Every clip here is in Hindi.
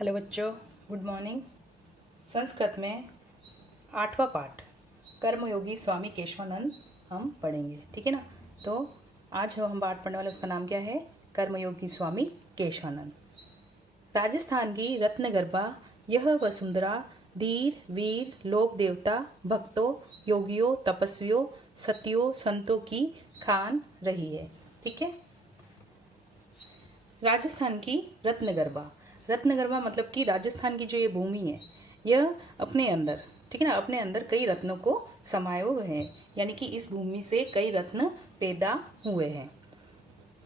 हेलो बच्चों, गुड मॉर्निंग। संस्कृत में 8वां पाठ कर्मयोगी स्वामी केशवानंद हम पढ़ेंगे, ठीक है ना। तो आज जो हम पाठ पढ़ने वाले उसका नाम क्या है? कर्मयोगी स्वामी केशवानंद। राजस्थान की रत्नगर्भा यह वसुंधरा धीर वीर लोक देवता भक्तों योगियों तपस्वियों सतियों संतों की खान रही है, ठीक है। राजस्थान की रत्नगर्भा, रत्नगर्भा मतलब कि राजस्थान की जो ये भूमि है यह अपने अंदर, ठीक है ना, अपने अंदर कई रत्नों को समाये हुए हैं, यानी कि इस भूमि से कई रत्न पैदा हुए हैं।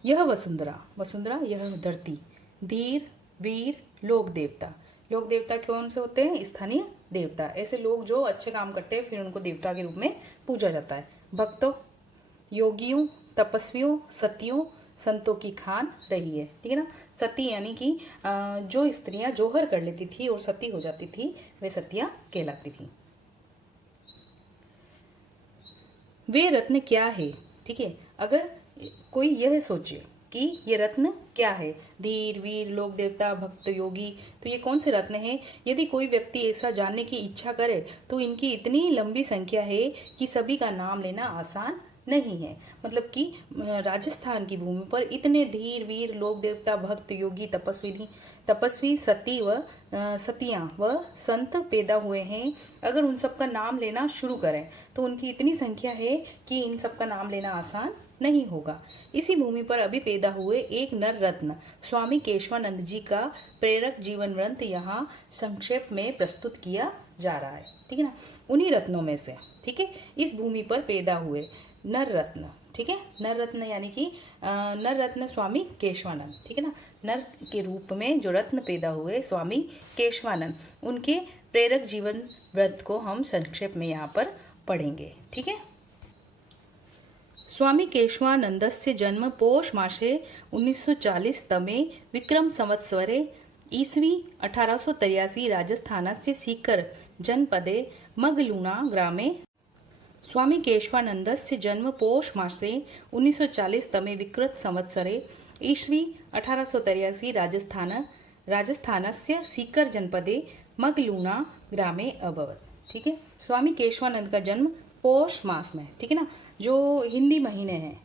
यह वसुंधरा, वसुंधरा यह धरती, धीर वीर लोक देवता, लोक देवता कौन से होते हैं? स्थानीय देवता, ऐसे लोग जो अच्छे काम करते हैं फिर उनको देवता के रूप में पूजा जाता है। भक्तों योगियों तपस्वियों सतियों संतों की खान रही है, ठीक है ना। सती यानी कि जो स्त्रियां जोहर कर लेती थी और सती हो जाती थी वे सतियां कहलाती थी। वे रत्न क्या है, ठीक है। अगर कोई यह सोचे कि ये रत्न क्या है, धीर वीर लोक देवता भक्त योगी, तो ये कौन से रत्न हैं? यदि कोई व्यक्ति ऐसा जानने की इच्छा करे तो इनकी इतनी लंबी संख्या है कि सभी का नाम लेना आसान नहीं है। मतलब कि राजस्थान की भूमि पर इतने धीर वीर लोक देवता भक्त योगी तपस्वी सती व सतियां व संत पैदा हुए हैं। अगर उन सब का नाम लेना शुरू करें तो उनकी इतनी संख्या है कि इन सब का नाम लेना आसान नहीं होगा। इसी भूमि पर अभी पैदा हुए एक नर रत्न स्वामी केशवानंद जी का प्रेरक जीवन ग्रंथ यहाँ संक्षेप में प्रस्तुत किया जा रहा है, ठीक है ना। उन्हीं रत्नों में से, ठीक है, इस भूमि पर पैदा हुए नर रत्न, ठीक है। नर रत्न यानी कि नर रत्न स्वामी केशवानंद, ठीक है ना। नर के रूप में जो रत्न पैदा हुए स्वामी केशवानंद, उनके प्रेरक जीवन व्रत को हम संक्षेप में यहाँ पर पढ़ेंगे, ठीक है। स्वामी केशवानंदस्य जन्म पौष मासे 1940 तमे विक्रम संवत्सरे ईस्वी 1883 राजस्थानस्य सीकर जनपदे मगलूणा ग्रामे। स्वामी केशवानंदस्य जन्म पौष मासे 1940 तमे विक्रम संवत्सरे ईस्वी 1883 राजस्थानस्य सीकर जनपदे मगलूणा ग्रामे अभवत, ठीक है। स्वामी केशवानंद का जन्म पौष मास में, ठीक है ना, जो हिंदी महीने हैं।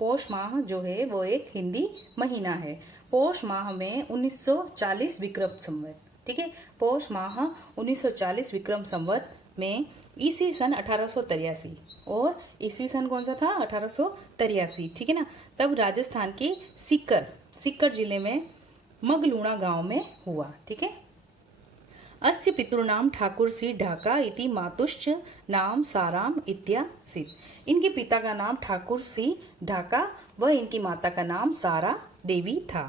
पौष माह जो है वो एक हिंदी महीना है। पौष माह में 1940 विक्रम संवत, ठीक है। पौष माह 1940 विक्रम संवत में ईस्वी सन 1883 और ईस्वी सन कौन सा था? 1883, ठीक है ना। तब राजस्थान के सीकर जिले में मगलूणा गांव में हुआ, ठीक है। अस्य पितृनाम ठाकुर श्री ढाका इति मातुश्च नाम साराम इत्यासित। इनके पिता का नाम ठाकुर श्री ढाका व इनकी माता का नाम सारा देवी था।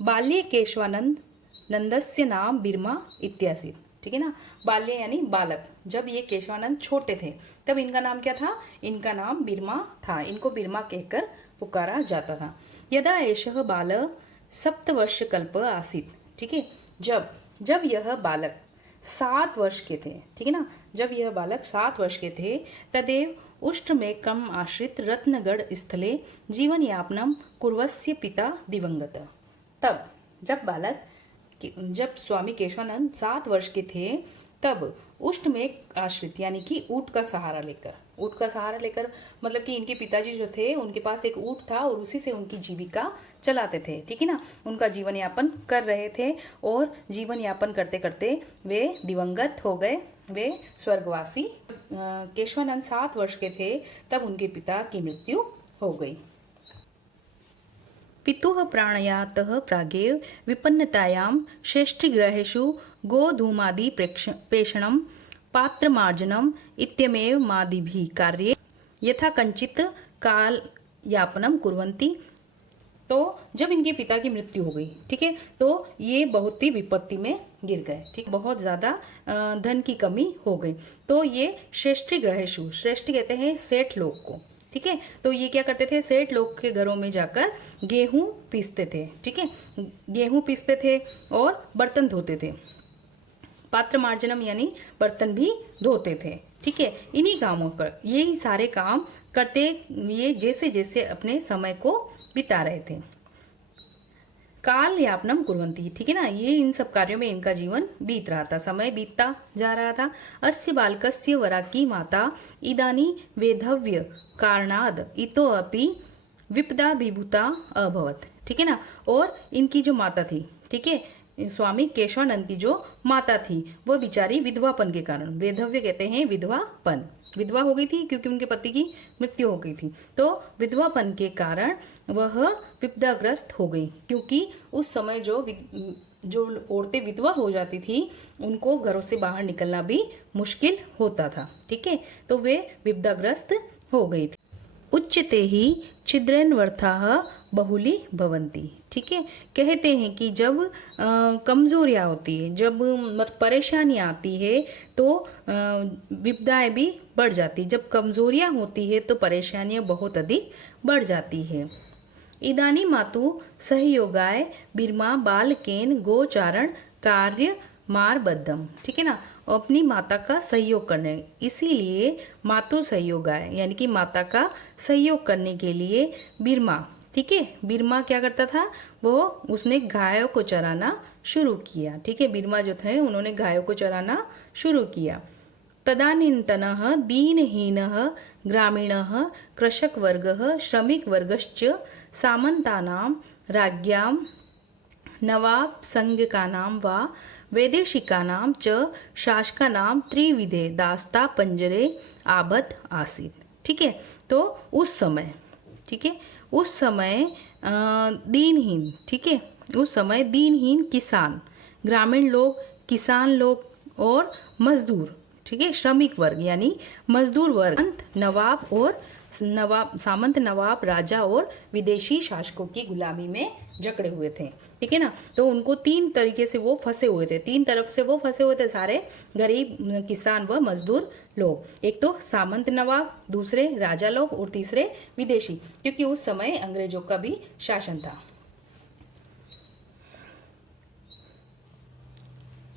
बाल्ये केशवानंद नंदस्य नाम बिरमा इत्यासित, ठीक है ना। बाल्य यानी बालक, जब ये केशवानंद छोटे थे तब इनका नाम क्या था? इनका नाम बिरमा था। इनको बिरमा कहकर पुकारा जाता था। यदा एषः बाल सप्तवर्षकल्प आसीत्, ठीक है। जब यह बालक 7 वर्ष के थे, ठीक है ना, जब यह बालक 7 वर्ष के थे, तदेव उष्ट्रमेकम आश्रित रत्नगढ़ स्थले जीवन यापनम कुर्वस्य पिता दिवंगत। तब जब स्वामी केशवानंद 7 वर्ष के थे तब उष्ट्रमेक आश्रित यानी कि ऊंट का सहारा लेकर मतलब कि इनके पिताजी जो थे उनके पास एक ऊंट था और उसी से उनकी जीविका चलाते थे, ठीक है ना। उनका जीवन यापन कर रहे थे और जीवन यापन करते करते वे दिवंगत हो गए, वे स्वर्गवासी। केशवानंद 7 वर्ष के थे तब उनके पिता की मृत्यु हो गई। पितुः प्राणयातः प्रागेव विपन्नतायां श्रेष्ठगृहेषु गोधूमादि पेषणं पात्रमार्जनम इत्यमेव मादिभिः कार्ये यथा कंचित काल यापनम कुर्वन्ति। तो जब इनके पिता की मृत्यु हो गई, ठीक है, तो ये बहुत ही विपत्ति में गिर गए, ठीक, बहुत ज्यादा धन की कमी हो गई। तो ये श्रेष्ठगृहेषु, श्रेष्ठ कहते हैं सेठ लोग को, ठीक है। तो ये क्या करते थे? सेठ लोग के घरों में जाकर गेहूं पीसते थे, ठीक है, गेहूं पीसते थे और बर्तन धोते थे। पात्र मार्जनम यानी बर्तन भी धोते थे, ठीक है। इन्हीं कामों पर यही सारे काम करते ये जैसे जैसे अपने समय को बिता रहे थे। काल यापनम कुर्वन्ति, ठीक है ना, ये इन सब कार्यों में इनका जीवन बीत रहा था, समय बीतता जा रहा था। अस्य बालकस्य वराकी माता इदानी वेधव्य कारणाद इतोऽपि विपदा विभूता अभवत, ठीक है ना। और इनकी जो माता थी, ठीक है, स्वामी केशवानंद की जो माता थी वह बेचारी विधवापन के कारण, वेधव्य कहते हैं विधवापन, विधवा हो गई थी क्योंकि उनके पति की मृत्यु हो गई थी, तो विधवापन के कारण वह विपदाग्रस्त हो गई, क्योंकि उस समय जो औरतें विधवा हो जाती थी उनको घरों से बाहर निकलना भी मुश्किल होता था, ठीक है, तो वे विपदाग्रस्त हो गई थी। उच्यते ही छिद्रेन्वर्थाः बहुली भवन्ति, ठीक है, कहते हैं कि जब कमजोरियाँ होती है, जब परेशानियाँ आती है तो विपदाएं भी बढ़ जाती, जब कमजोरियाँ होती है तो परेशानियाँ बहुत अधिक बढ़ जाती है। इदानी मातु सहयोगाय बिरमा बालकेन गोचारण कार्य मारबद्धम, ठीक है ना, अपनी माता का सहयोग करने, इसीलिए मातु सहयोगाय यानी कि माता का सहयोग करने के लिए बिरमा, ठीक है, बिरमा क्या करता था, वो उसने गायों को चराना शुरू किया, ठीक है, बिरमा जो थे उन्होंने गायों को चराना शुरू किया। तदानीन्तनः दीनहीनः ग्रामीणः कृषकवर्गः श्रमिकवर्गश्च सामन्तानां राज्ञां नवाब संज्ञकानां वा वैदेशिकानां च शासकानां त्रिविधे दास्ता पंजरे आबद्ध आसीत, ठीक है, तो उस समय, ठीक है, उस समय दीनहीन, ठीक है, उस समय दीनहीन किसान, ग्रामीण लोग, किसान लोग और मजदूर, ठीक है, श्रमिक वर्ग यानी मजदूर वर्ग, नवाब और सामंत नवाब, राजा और विदेशी शासकों की गुलामी में जकड़े हुए थे, ठीक है ना। तो उनको तीन तरीके से वो फंसे हुए थे, तीन तरफ से वो फंसे हुए थे सारे गरीब किसान व मजदूर लोग, एक तो सामंत नवाब, दूसरे राजा लोग और तीसरे विदेशी, क्योंकि उस समय अंग्रेजों का भी शासन था।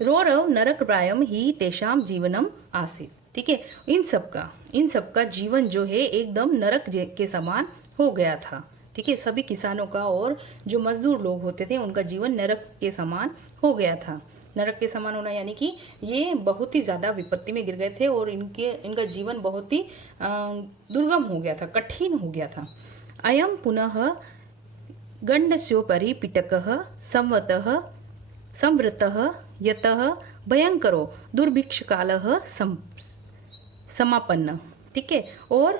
रोरव नरक प्रायम ही तेषाम जीवनम आसीत, ठीक है, इन सबका जीवन जो है एकदम नरक के समान हो गया था, ठीक है, सभी किसानों का और जो मजदूर लोग होते थे उनका जीवन नरक के समान हो गया था। नरक के समान होना यानी कि ये बहुत ही ज्यादा विपत्ति में गिर गए थे और इनका जीवन बहुत ही दुर्गम हो गया था, कठिन हो गया था। अयम पुनः गंडस्योपरि पिटकः संवृतः यतः भयंकरो दुर्भिक्ष कालः समापन्न, ठीक है, और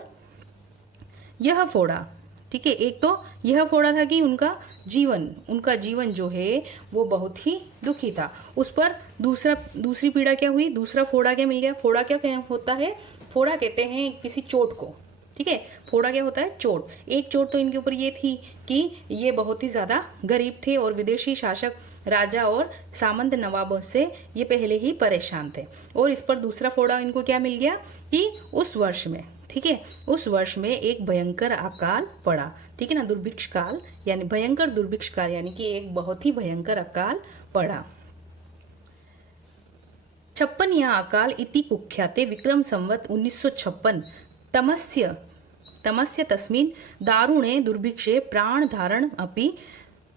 यह फोड़ा, ठीक है, एक तो यह फोड़ा था कि उनका जीवन जो है वो बहुत ही दुखी था, उस पर दूसरी पीड़ा क्या हुई, दूसरा फोड़ा क्या मिल गया। फोड़ा क्या होता है, फोड़ा कहते हैं किसी चोट को, ठीक है, फोड़ा क्या होता है, चोट। एक चोट तो इनके ऊपर ये थी कि ये बहुत ही ज्यादा गरीब थे और विदेशी शासक राजा और सामंत नवाबों से ये पहले ही परेशान थे, और इस पर दूसरा फोड़ा इनको क्या मिल गया कि उस वर्ष में, ठीक है, उस वर्ष में एक भयंकर अकाल पड़ा, ठीक है ना, दुर्भिक्ष काल यानी भयंकर दुर्भिक्ष काल यानी कि एक बहुत ही भयंकर अकाल पड़ा। 56 या अकाल इति कुख्याते विक्रम संवत 1956 तमस्य तस्मिन् दारुणे दुर्भिक्षे प्राण धारण अपि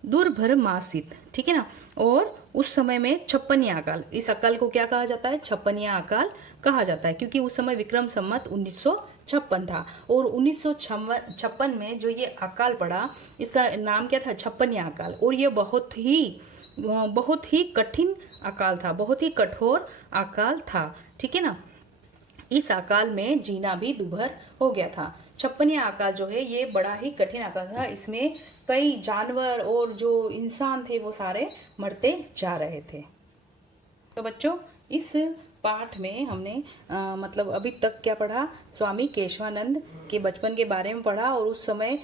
दुर्भरमासीत, ठीक है ना, और उस समय में 56 अकाल, इस अकाल को क्या कहा जाता है, 56 अकाल कहा जाता है, क्योंकि उस समय विक्रम संवत 1956 था और 1956 में जो ये अकाल पड़ा इसका नाम क्या था, 56 अकाल, और ये बहुत ही कठिन अकाल था, बहुत ही कठोर अकाल था, ठीक है ना। इस अकाल में जीना भी दुभर हो गया था। 56 अकाल जो है ये बड़ा ही कठिन अकाल था, इसमें कई जानवर और जो इंसान थे वो सारे मरते जा रहे थे। तो बच्चों इस पाठ में हमने मतलब अभी तक क्या पढ़ा, स्वामी केशवानंद के बचपन के बारे में पढ़ा, और उस समय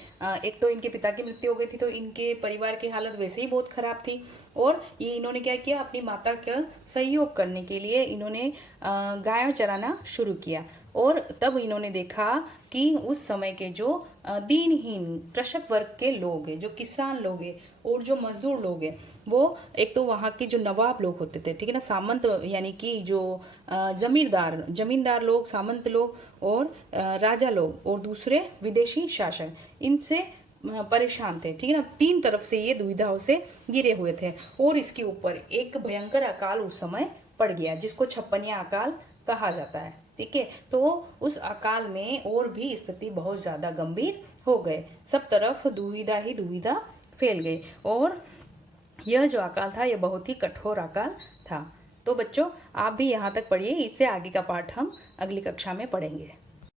एक तो इनके पिता की मृत्यु हो गई थी तो इनके परिवार की हालत वैसे ही बहुत खराब थी, और ये इन्होंने क्या किया, अपनी माता का सहयोग करने के लिए इन्होंने गायों चराना शुरू किया, और तब इन्होंने देखा कि उस समय के जो दीनहीन कृषक वर्ग के लोग हैं, जो किसान लोग हैं और जो मजदूर लोग हैं, वो एक तो वहाँ के जो नवाब लोग होते थे, ठीक है ना, सामंत यानी कि जो जमींदार लोग, सामंत लोग और राजा लोग, और दूसरे विदेशी शासक, इनसे परेशान थे, ठीक है ना। 3 तरफ से ये दुविधाओं से घिरे हुए थे और इसके ऊपर एक भयंकर अकाल उस समय पड़ गया, जिसको छप्पनिया अकाल कहा जाता है, ठीक है। तो उस अकाल में और भी स्थिति बहुत ज्यादा गंभीर हो गए, सब तरफ दुविधा ही दुविधा फैल गई और यह जो अकाल था यह बहुत ही कठोर अकाल था। तो बच्चों आप भी यहाँ तक पढ़िए, इससे आगे का पाठ हम अगली कक्षा में पढ़ेंगे।